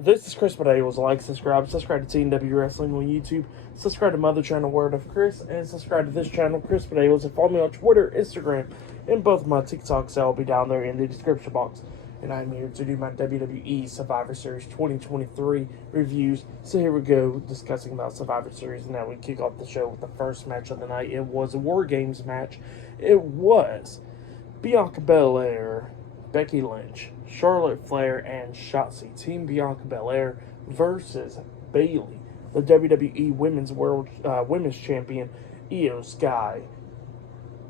This is Chris Potatoes. Like, subscribe to TNW Wrestling on YouTube, subscribe to my other channel, Word of Chris, and subscribe to this channel, Chris Potatoes, and follow me on Twitter, Instagram, and both my TikToks. I'll be down there in the description box. And I'm here to do my WWE Survivor Series 2023 reviews. So here we go, discussing about Survivor Series. And now we kick off the show with the first match of the night. It was a War Games match. It was Bianca Belair, Becky Lynch, Charlotte Flair, and Shotzi. Team Bianca Belair versus Bayley, the WWE Women's Champion, Io Sky,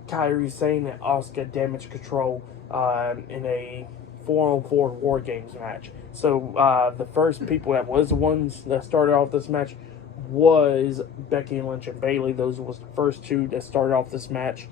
Kairi Sane, and Asuka Damage Control in a 4-on-4 War Games match. So the first people that was the ones that started off this match was Becky Lynch and Bayley. Those was the first two that started off this match.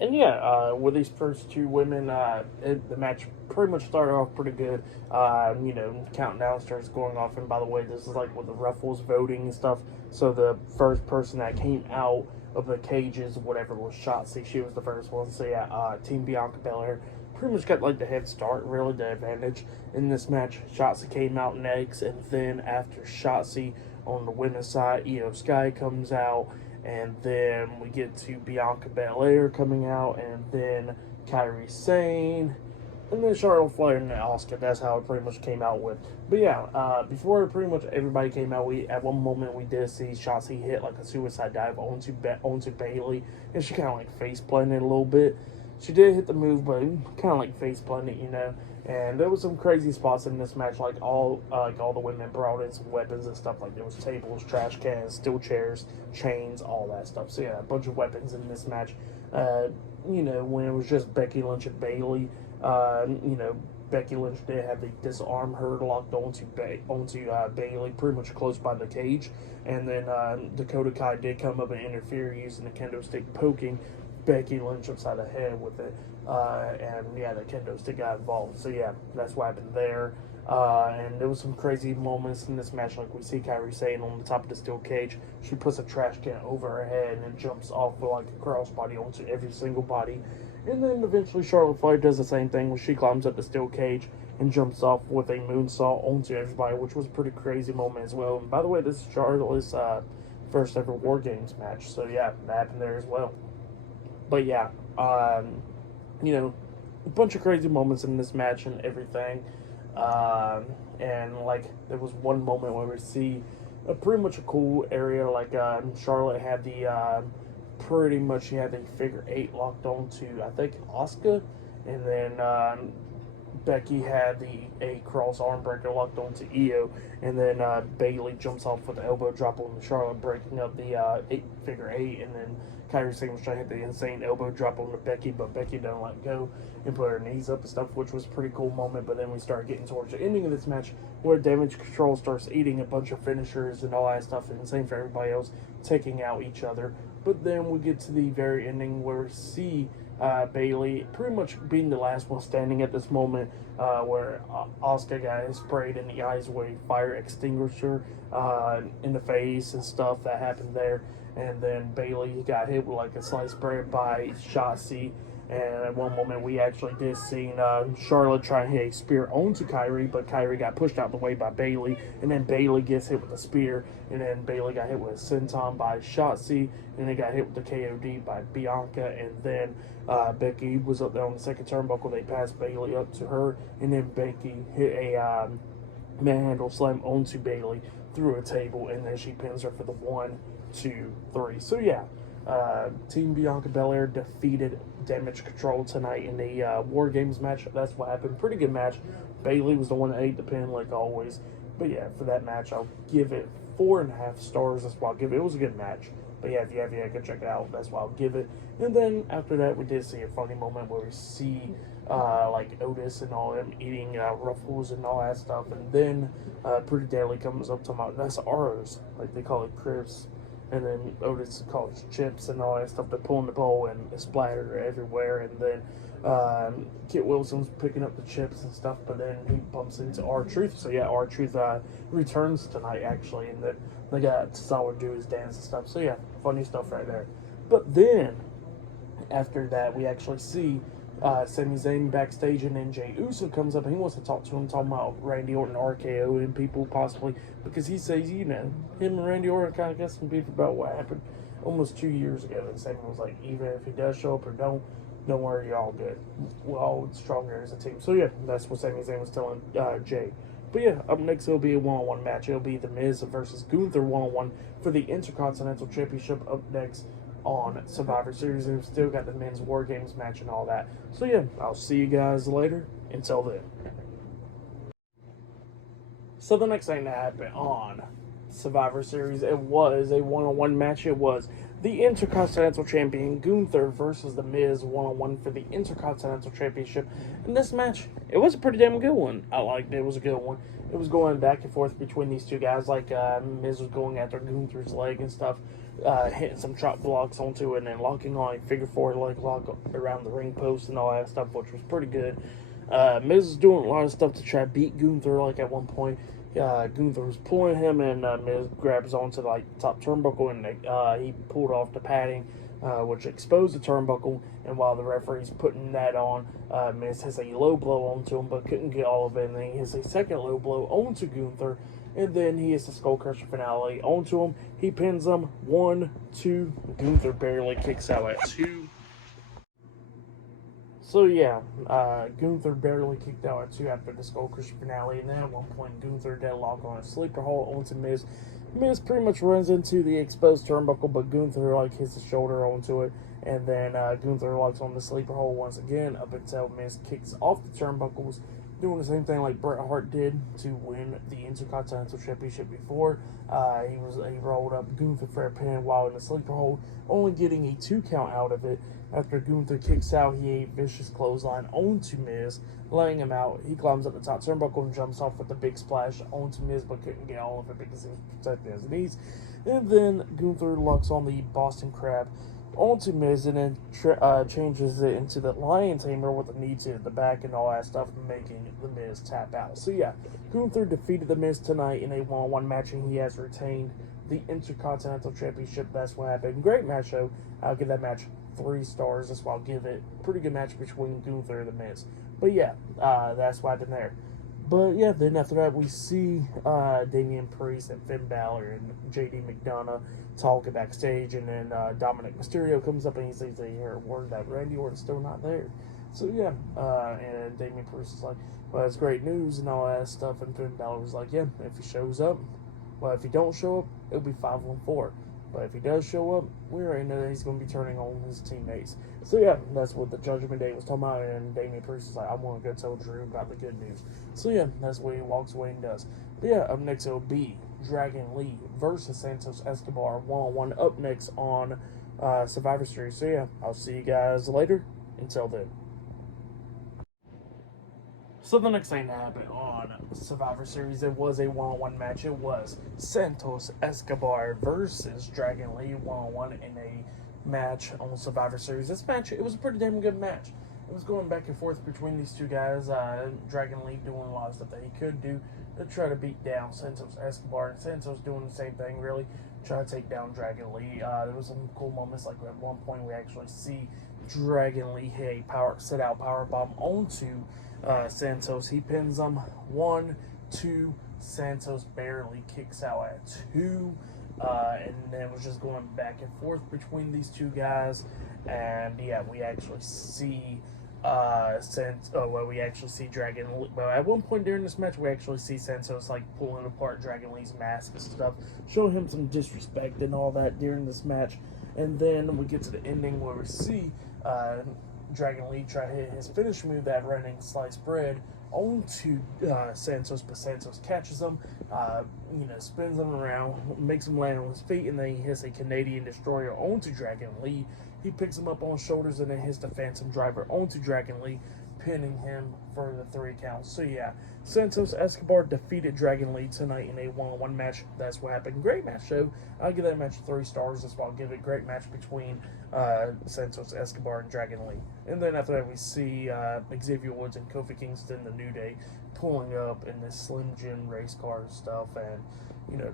And yeah, with these first two women, the match pretty much started off pretty good. Countdown starts going off. And by the way, this is like with the Ruffles voting and stuff. So the first person that came out of the cages, whatever, was Shotzi. She was the first one. So yeah, Team Bianca Belair pretty much got like the head start, really the advantage in this match. Shotzi came out next, and then after Shotzi on the women's side, Io Sky comes out. And then we get to Bianca Belair coming out, and then Kairi Sane, and then Charlotte Flair and Asuka. That's how it pretty much came out with. But yeah, before pretty much everybody came out, at one moment we did see Shotzi hit like a suicide dive onto Bayley, and she kind of like face planted a little bit. She did hit the move, but kind of like face planted, And there was some crazy spots in this match, like all the women brought in some weapons and stuff. Like there was tables, trash cans, steel chairs, chains, all that stuff. So yeah, a bunch of weapons in this match. When it was just Becky Lynch and Bayley, Becky Lynch did have the disarm her locked onto Bayley, pretty much close by the cage, and then Dakota Kai did come up and interfere using the kendo stick, poking Becky Lynch upside the head with it, and yeah, the kendo stick got involved. So yeah, that's what happened there. And there was some crazy moments in this match, like we see Kairi Sane on the top of the steel cage. She puts a trash can over her head and then jumps off with like a crossbody onto every single body. And then eventually Charlotte Flair does the same thing when she climbs up the steel cage and jumps off with a moonsault onto everybody, which was a pretty crazy moment as well. And by the way, this is Charlotte's first ever War Games match. So yeah, that happened there as well. But yeah, a bunch of crazy moments in this match and everything. And like there was one moment where we see pretty much a cool area. Like Charlotte had she had the figure 8 locked onto I think Asuka, and then Becky had a cross arm breaker locked onto Io, and then Bayley jumps off with the elbow drop on Charlotte, breaking up the figure 8, and then Kairi Sane was trying to hit the insane elbow drop on Becky, but Becky didn't let go and put her knees up and stuff, which was a pretty cool moment. But then we start getting towards the ending of this match, where Damage Control starts eating a bunch of finishers and all that stuff, and same for everybody else, taking out each other. But then we get to the very ending where we see Bayley pretty much being the last one standing at this moment, where Asuka got sprayed in the eyes with a fire extinguisher in the face and stuff that happened there. And then Bayley got hit with like a sliced bread by Shotzi. And at one moment, we actually did see Charlotte try to hit a spear onto Kairi, but Kairi got pushed out the way by Bayley. And then Bayley gets hit with a spear. And then Bayley got hit with a senton by Shotzi. And then got hit with the KOD by Bianca. And then Becky was up there on the second turnbuckle. They passed Bayley up to her. And then Becky hit a manhandle slam onto Bayley through a table. And then she pins her for the 1, 2, 3. So yeah. Team Bianca Belair defeated Damage Control tonight in the War Games match. That's what happened. Pretty good match. Bayley was the one that ate the pin, like always. But yeah, for that match, I'll give it 4.5 stars. That's why I'll give it. It was a good match. But yeah, if you have go check it out. That's why I'll give it. And then after that, we did see a funny moment where we see like Otis and all them eating Ruffles and all that stuff. And then Pretty Deadly comes up to my, that's ours. Like they call it crisps. And then Otis calls chips and all that stuff. They're pulling the bowl and it's splattered everywhere. And then Kit Wilson's picking up the chips and stuff, but then he bumps into R-Truth. So yeah, R-Truth returns tonight actually, and then they got Solid do his dance and stuff. So yeah, funny stuff right there. But then after that, we actually see Sami Zayn backstage, and then Jey Uso comes up and he wants to talk to him, talking about Randy Orton, RKO, and people possibly, because he says, him and Randy Orton kind of got some beef about what happened almost 2 years ago. And Sami was like, even if he does show up or don't worry, you're all good. We're all stronger as a team. So yeah, that's what Sami Zayn was telling Jay. But yeah, up next it'll be a one-on-one match. It'll be The Miz versus Gunther one-on-one for the Intercontinental Championship up next on Survivor Series. And we've still got the men's War Games match and all that. So yeah, I'll see you guys later. Until then. So the next thing that happened on Survivor Series, it was a one-on-one match. It was the Intercontinental Champion Gunther versus The Miz one-on-one for the Intercontinental Championship. And this match, it was a pretty damn good one. I liked it. It was a good one. It was going back and forth between these two guys. Like, Miz was going after Gunther's leg and stuff, hitting some chop blocks onto it, and then locking on a figure four leg lock around the ring post and all that stuff, which was pretty good. Miz was doing a lot of stuff to try to beat Gunther. Like, at one point, Gunther was pulling him, and Miz grabs onto the top turnbuckle, and he pulled off the padding, which exposed the turnbuckle. And while the referee's putting that on, Miz has a low blow onto him, but couldn't get all of it. And then he has a second low blow onto Gunther, and then he has the Skull Crusher finale onto him. He pins him 1, 2. Gunther barely kicks out at 2. So yeah, Gunther barely kicked out at 2 after the Skull Crusher finale, and then at one point Gunther deadlock on a sleeper hold onto Miz. Miz pretty much runs into the exposed turnbuckle, but Gunther hits his shoulder onto it, and then Gunther locks on the sleeper hold once again up until Miz kicks off the turnbuckles, doing the same thing like Bret Hart did to win the Intercontinental Championship before. He rolled up Gunther for a pin while in the sleeper hold, only getting a 2 count out of it. After Gunther kicks out, he a vicious clothesline onto Miz, laying him out. He climbs up the top turnbuckle and jumps off with a big splash onto Miz, but couldn't get all of it because he was protecting his knees. And then Gunther locks on the Boston Crab onto Miz, and then changes it into the Lion Tamer with the knee to the back and all that stuff, making the Miz tap out. So yeah, Gunther defeated the Miz tonight in a one-on-one match, and he has retained the Intercontinental Championship. That's what happened. Great match, though. I'll give that match 3 stars. That's why I'll give it. Pretty good match between Gunther and the Miz. But yeah, that's what happened there. But yeah, then after that, we see Damian Priest and Finn Balor and JD McDonough talking backstage, and then Dominic Mysterio comes up and he says they hear word that Randy Orton's still not there. So yeah, and Damian Priest is like, well, that's great news and all that stuff, and Finn Balor was like, yeah, if he shows up, well, if he don't show up, it'll be 5-1-4. But if he does show up, we already know that he's going to be turning on his teammates. So yeah, that's what the Judgment Day was talking about, and Damian Priest is like, I want to go tell Drew about the good news. So yeah, that's what he walks away and does. But yeah, up next it'll be Dragon Lee versus Santos Escobar one-on-one up next on Survivor Series. So yeah, I'll see you guys later. Until then. So the next thing that happened on Survivor Series, it was a one-on-one match. It was Santos Escobar versus Dragon Lee one-on-one in a match on Survivor Series. This match, it was a pretty damn good match. It was going back and forth between these two guys. Dragon Lee doing a lot of stuff that he could do to try to beat down Santos Escobar, and Santos doing the same thing, really, try to take down Dragon Lee. There was some cool moments, like at one point we actually see Dragon Lee hit a sit-out powerbomb onto Santos. He pins him 1, 2. Santos barely kicks out at 2. And it was just going back and forth between these two guys. And yeah, we actually see we actually see Dragon Lee. Well, at one point during this match, we actually see Santos pulling apart Dragon Lee's mask and stuff, showing him some disrespect and all that during this match. And then we get to the ending where we see Dragon Lee try to hit his finish move, that running sliced bread, onto Santos, but Santos catches him, spins him around, makes him land on his feet, and then he hits a Canadian Destroyer onto Dragon Lee. He picks him up on shoulders and then hits the Phantom Driver onto Dragon Lee, pinning him for the 3 counts. So yeah, Santos Escobar defeated Dragon Lee tonight in a one-on-one match. That's what happened. Great match, though. I'll give that match 3 stars. That's why I'll give it. Great match between Santos Escobar and Dragon Lee. And then after that, we see Xavier Woods and Kofi Kingston, the New Day, pulling up in this Slim Jim race car stuff, and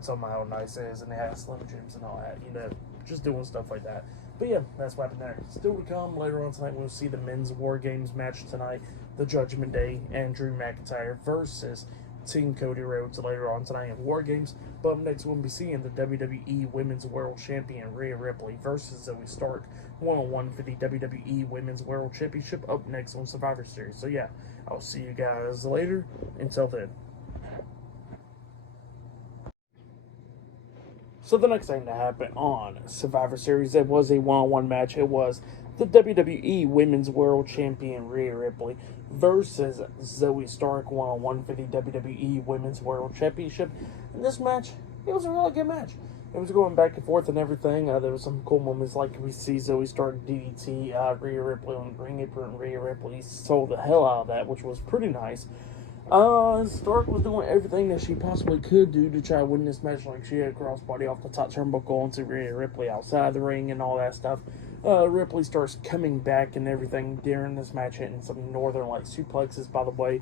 talking about how nice it is, and they have Slim Jims and all that, just doing stuff like that. But yeah, that's what happened there. Still to come later on tonight, we'll see the men's War Games match tonight. The Judgment Day and Drew McIntyre versus Team Cody Rhodes later on tonight in War Games. But up next, we'll be seeing the WWE Women's World Champion Rhea Ripley versus Zoe Stark one-on-one for the WWE Women's World Championship up next on Survivor Series. So yeah, I'll see you guys later. Until then. So the next thing that happened on Survivor Series, it was a one-on-one match. It was the WWE Women's World Champion Rhea Ripley versus Zoe Stark one-on-one for the WWE Women's World Championship. In this match, it was a really good match. It was going back and forth and everything. There was some cool moments like we see Zoe Stark DDT Rhea Ripley on the ring apron. Rhea Ripley sold the hell out of that, which was pretty nice. Stark was doing everything that she possibly could do to try to win this match. Like she had a crossbody off the top turnbuckle onto Rhea Ripley outside the ring and all that stuff. Ripley starts coming back and everything during this match, hitting some Northern Light suplexes, by the way,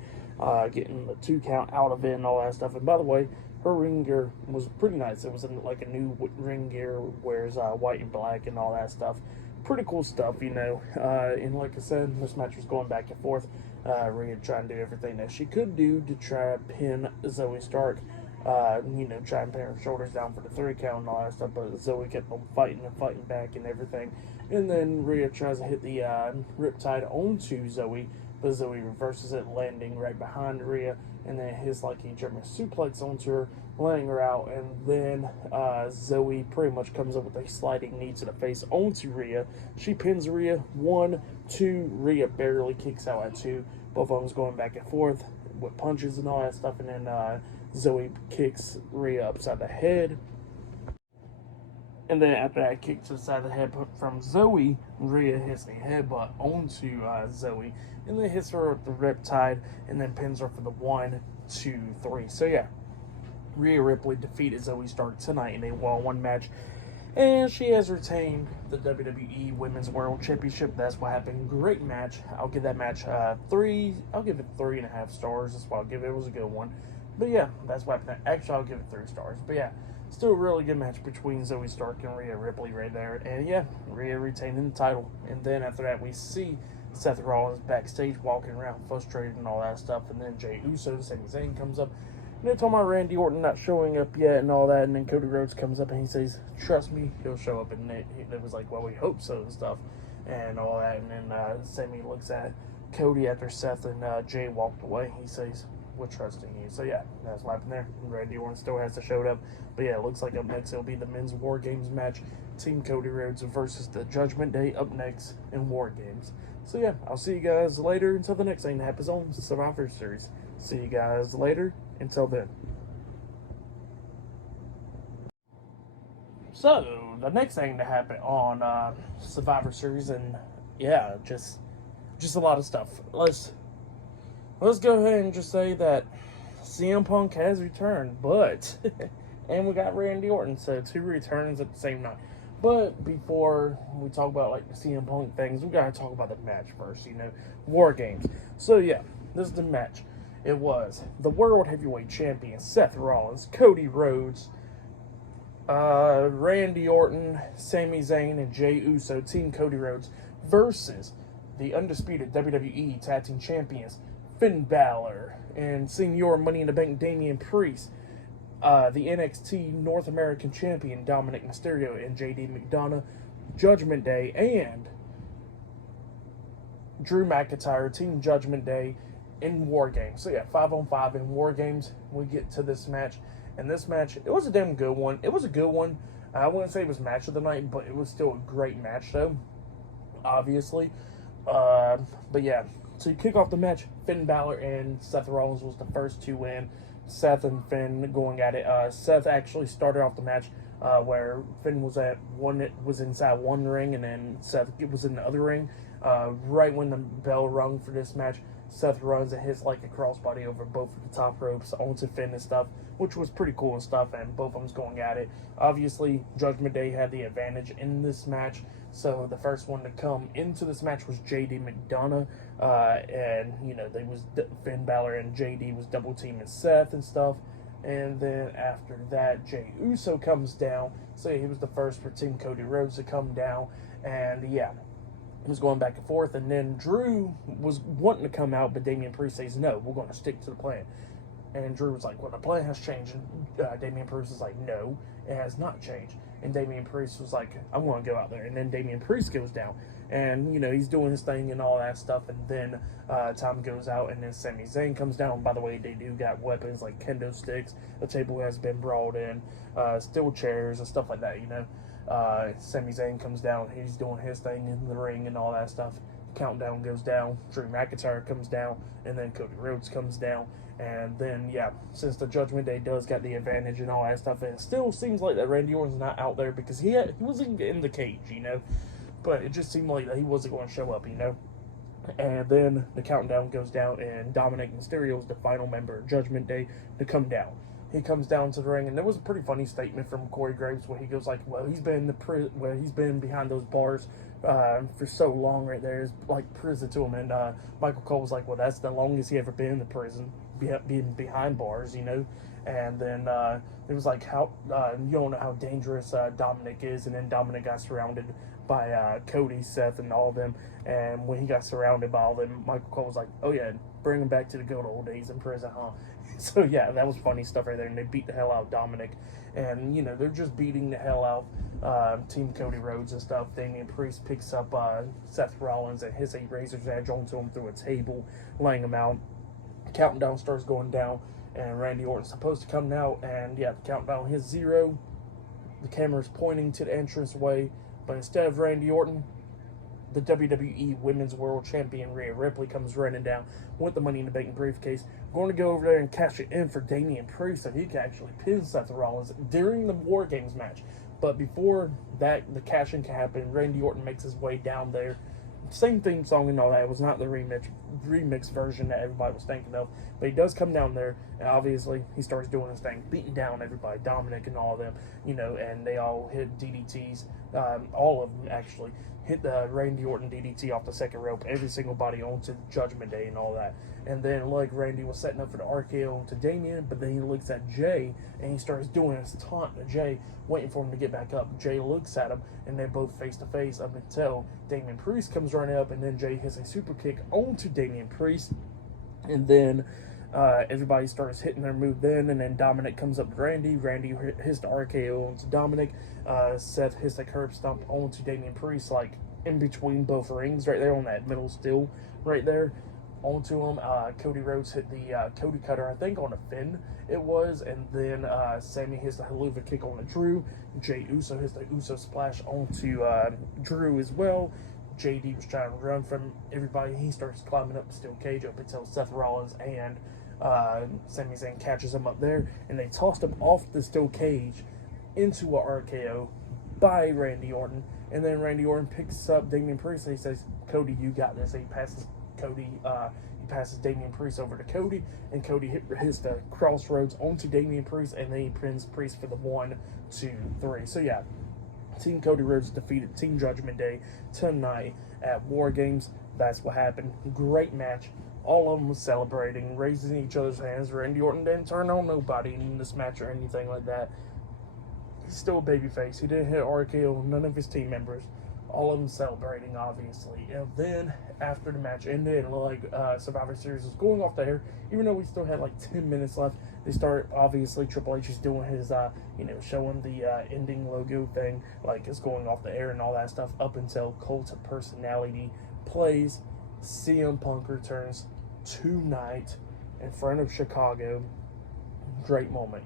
getting the 2 count out of it and all that stuff. And by the way, her ring gear was pretty nice. It was like a new ring gear, wears white and black and all that stuff. Pretty cool stuff, you know. And like I said, this match was going back and forth. Rhea trying to do everything that she could do to try to pin Zoe Stark. You know, try and pin her shoulders down for the 3 count and all that stuff. But Zoe kept on fighting and fighting back and everything. And then Rhea tries to hit the Riptide onto Zoe. But Zoe reverses it, landing right behind Rhea. And then hits like a German suplex onto her, laying her out. And then Zoe pretty much comes up with a sliding knee to the face onto Rhea. She pins Rhea 1, 2. Rhea barely kicks out at 2. Both of them's going back and forth with punches and all that stuff. And then Zoe kicks Rhea upside the head. And then after that kick to the side of the head from Zoe, Rhea hits the headbutt onto Zoe. And then hits her with the Riptide and then pins her for the 1, 2, 3. So yeah, Rhea Ripley defeated Zoe Stark tonight in a one-on-one match. And she has retained the WWE Women's World Championship. That's what happened. Great match. I'll give that match 3. I'll give it 3.5 stars. That's what I'll give it. It was a good one. But yeah, that's what happened. Actually, I'll give it 3 stars. But yeah, still a really good match between Zoe Stark and Rhea Ripley right there. And yeah, Rhea retaining the title. And then after that, we see Seth Rollins backstage walking around frustrated and all that stuff. And then Jey Uso, Sami Zayn comes up. And they're talking about Randy Orton not showing up yet and all that. And then Cody Rhodes comes up and he says, "Trust me, he'll show up." And it was like, well, we hope so and stuff and all that. And then Sami looks at Cody after Seth and Jay walked away. He says, "We're trusting you." So yeah, that's what happened there. Randy Orton still has to show up. But yeah, it looks like up next it'll be the men's War Games match. Team Cody Rhodes versus the Judgment Day up next in War Games. So yeah, I'll see you guys later until the next thing that happens on Survivor Series. See you guys later. Until then. So the next thing to happen on Survivor Series, and yeah, just a lot of stuff. Let's go ahead and just say that CM Punk has returned, but and we got Randy Orton, so 2 returns at the same night. But before we talk about like the CM Punk things, we gotta talk about the match first. You know, War Games. So yeah, this is the match. It was the World Heavyweight Champion Seth Rollins, Cody Rhodes, Randy Orton, Sami Zayn, and Jey Uso, Team Cody Rhodes, versus the undisputed WWE Tag Team Champions Finn Balor and Senior Money in the Bank Damian Priest, the NXT North American Champion Dominic Mysterio and JD McDonough, Judgment Day, and Drew McIntyre, Team Judgment Day, in War Games. So yeah, 5-on-5 in War Games. We get to this match, and this match, it was a damn good one. It was a good one. I wouldn't say it was match of the night, but it was still a great match though, obviously. But yeah, so you kick off the match, Finn Balor and Seth Rollins was the first to win. Seth and Finn going at it. Seth actually started off the match where Finn was inside one ring, and then Seth was in the other ring. Right when the bell rung for this match, Seth runs and hits like a crossbody over both of the top ropes onto Finn and stuff, which was pretty cool and stuff, and both of them's going at it. Obviously, Judgment Day had the advantage in this match, so the first one to come into this match was JD McDonough, and, you know, Finn Balor and JD was double teaming Seth and stuff, and then after that, Jey Uso comes down, so he was the first for Team Cody Rhodes to come down, And yeah, it was going back and forth. And then Drew was wanting to come out, but Damian Priest says, no, we're going to stick to the plan. And Drew was like, well, the plan has changed. And Damian Priest was like, no, it has not changed. And Damian Priest was like, I want to go out there. And then Damian Priest goes down. And, he's doing his thing and all that stuff. And then Tom goes out, and then Sami Zayn comes down. By the way, they do got weapons like kendo sticks. The table has been brought in, steel chairs and stuff like that, Sami Zayn comes down. He's doing his thing in the ring and all that stuff. Countdown goes down. Drew McIntyre comes down. And then Cody Rhodes comes down. And then, yeah, since the Judgment Day does got the advantage and all that stuff, and it still seems like that Randy Orton's not out there because he wasn't in the cage, But it just seemed like that he wasn't going to show up, And then the countdown goes down, and Dominic Mysterio is the final member of Judgment Day to come down. He comes down to the ring, and there was a pretty funny statement from Corey Graves where he goes like, "Well, he's been he's been behind those bars for so long, right there, it's like prison to him." And Michael Cole was like, "Well, that's the longest he ever been in the prison, being behind bars, And then it was like, how you don't know how dangerous Dominic is, and then Dominic got surrounded by Cody, Seth, and all of them. And when he got surrounded by all of them, Michael Cole was like, "Oh yeah, bring him back to the good old days in prison, huh?" So yeah, that was funny stuff right there. And they beat the hell out of Dominic, and they're just beating the hell out Team Cody Rhodes and stuff. Damian Priest picks up Seth Rollins and hits a razor's edge onto him through a table, laying him out. Countdown starts going down, and Randy Orton's supposed to come out, and yeah, the countdown hits 0. The camera's pointing to the entranceway, but instead of Randy Orton, the WWE Women's World Champion Rhea Ripley comes running down with the Money in the Bank briefcase, going to go over there and cash it in for Damian Priest so he can actually pin Seth Rollins during the War Games match. But before that, the cash-in can happen, Randy Orton makes his way down there. Same theme song and all that. It was not the remix version that everybody was thinking of. But he does come down there, and obviously he starts doing his thing, beating down everybody, Dominic and all of them, and they all hit DDTs. All of them, actually, hit the Randy Orton DDT off the second rope, every single body onto Judgment Day and all that. And then, like, Randy was setting up for the RKO to Damian, but then he looks at Jay, and he starts doing his taunt to Jay, waiting for him to get back up. Jay looks at him, and they're both face-to-face up until Damian Priest comes running up, and then Jay hits a super kick onto Damian Priest. And then everybody starts hitting their move then, and then Dominic comes up to Randy. Randy hits the RKO onto Dominic. Seth hits the curb stomp onto Damian Priest, like, in between both rings, right there on that middle still, right there. Onto him. Cody Rhodes hit the Cody Cutter, I think on a Finn it was, and then Sammy hits the Helluva Kick on the Drew. Jey Uso hits the Uso Splash onto Drew as well. JD was trying to run from everybody. He starts climbing up the steel cage up until Seth Rollins and Sami Zayn catches him up there, and they tossed him off the steel cage into a RKO by Randy Orton. And then Randy Orton picks up Damian Priest, and he says, "Cody, you got this." And he passes he passes Damian Priest over to Cody, and Cody hits the crossroads onto Damian Priest, and then he pins Priest for the 1, 2, 3. So yeah, Team Cody Rhodes defeated Team Judgment Day tonight at War Games. That's what happened. Great match. All of them was celebrating, raising each other's hands. Randy Orton didn't turn on nobody in this match or anything like that. He's still a babyface. He didn't hit RKO none of his team members. All of them celebrating, obviously. And then, after the match ended, like, Survivor Series was going off the air, even though we still had, like, 10 minutes left, they start, obviously, Triple H is doing his, showing the ending logo thing, like, it's going off the air and all that stuff, up until Cult of Personality plays. CM Punk returns tonight in front of Chicago. Great moment,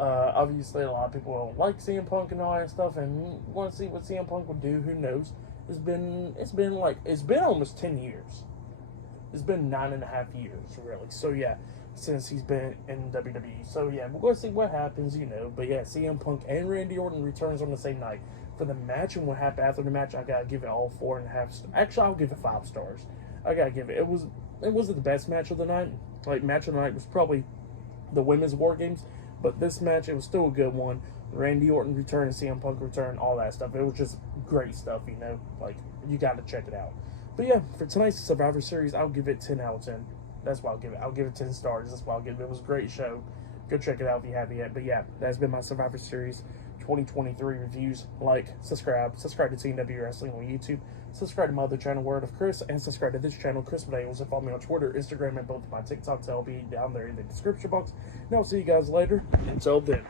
Obviously, a lot of people don't like CM Punk and all that stuff, and want to see what CM Punk will do. Who knows? It's been almost 10 years. It's been 9.5 years, really. So yeah, since he's been in WWE. So yeah, we're going to see what happens, But yeah, CM Punk and Randy Orton returns on the same night. For the match and what happened after the match, I gotta give it all 4.5. Actually, I'll give it 5 stars. I gotta give it. It wasn't the best match of the night. Like, match of the night was probably the Women's War Games. But this match, it was still a good one. Randy Orton return, CM Punk return, all that stuff. It was just great stuff, Like, you got to check it out. But yeah, for tonight's Survivor Series, I'll give it 10 out of 10. That's why I'll give it. I'll give it 10 stars. That's why I'll give it. It was a great show. Go check it out if you haven't yet. But yeah, that's been my Survivor Series 2023 reviews. Like, subscribe to TNW Wrestling on YouTube, subscribe to my other channel, Word of Chris, and subscribe to this channel, Chris Medeiros, and follow me on Twitter, Instagram, and both of my TikToks. I'll be down there in the description box. And I'll see you guys later. Until then.